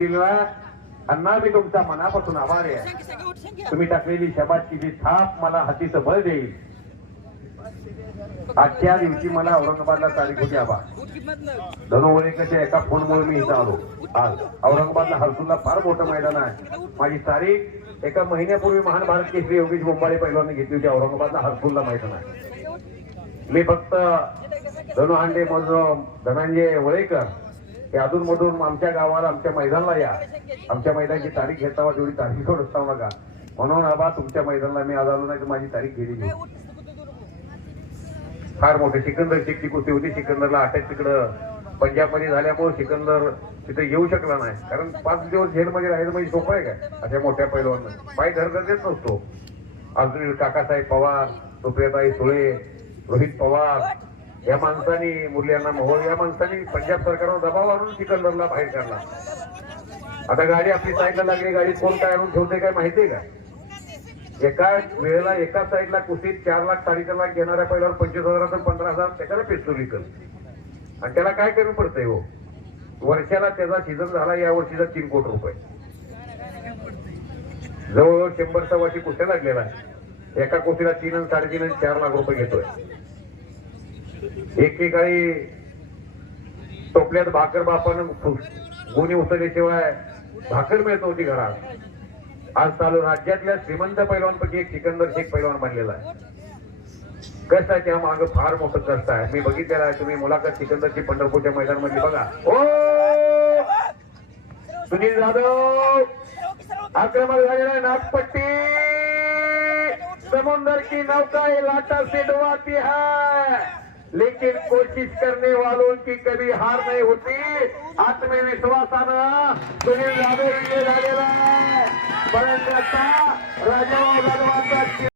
अण्णा मी तुमचा मनापासून आभार आहे. तुम्ही टाकलेली शबादची थाप मला हातीचं बळ देईल. आजच्या दिवशी मला औरंगाबादला तारीख होती आबा. धनुवणेकच्या एका फोनमुळे मी इथं आलो. आज. औरंगाबादला हरसूलला फार मोठं मैदान आहे. माझी तारीख एका महिन्यापूर्वी महान भारत केसरी योगेश बोंबाळे पैलवानने घेतली होती. औरंगाबादला हरसूलला मैदान आहे. मी फक्त धनुहांडे मधून धनंजय वळेकर हे अधून मधून आमच्या गावाला आमच्या मैदानाला या. आमच्या मैदानाची तारीख घेतावा तेवढी तारीख सोडत नका. म्हणून आबा तुमच्या मैदानाला मी आज आलो नाही तर माझी तारीख गेली फार मोठे सिकंदर शेखची कुस्ती होती. सिकंदरला अटक तिकडं पंजाबमध्ये झाल्यामुळे सिकंदर तिथे येऊ शकला नाही. कारण पाच दिवस झेलमध्ये राहिलं म्हणजे सोपं आहे काय? अशा मोठ्या पैलवान. पाय धरकर देत नसतो. अजून काकासाहेब पवार सुप्रियाताई सुळे रोहित पवार या माणसाने मुरलियांना मोहोळ या माणसाने पंजाब सरकारवर दबाव आणून सिकंदरला बाहेर काढला. आता गाडी आपली साईडला लागली गाडी कोण काय आणून ठेवते काय माहितीये का? एका वेळेला एका साईडला कुस्तीत चार लाख साडेचार लाख घेणाऱ्या पहिल्यावर पंचवीस हजाराचं पंधरा हजार त्याच्याला पिस्तूल विकत आणि त्याला काय कमी पडतंय हो? वर्षाला त्याचा सीझन झाला या वर्षीचा तीन कोटी रुपये. जवळजवळ शंभर सव्वाशे कुस्त्या लागलेला? आहे एका कोटीला तीन आणि साडेतीन आणि चार लाख रुपये घेतोय. एकेकाळी टोपल्यात भाकर बापानं गुन्हे उचलल्याशिवाय भाकर मिळत होती घरात. आज चालू राज्यातल्या श्रीमंत पैलवानपैकी एक सिकंदर शेख पैलवान बनलेला आहे. कष्ट आहे त्या माग फार मोठं कष्ट आहे. मी बघितलेलं आहे तुम्ही मुलाखत सिकंदरची पंढरपूरच्या मैदानमध्ये बघा. ओ! सुनील जाधव! आक्रमक झालेला आहे नागपट्टी! समुंदर की नौका लाटा से डुबाती है लेकिन कोशिश करने वालों की कभी हार नहीं होती। आत्मविश्वासानं सुनील जाधव विजय झालेला आहे। परंतु आता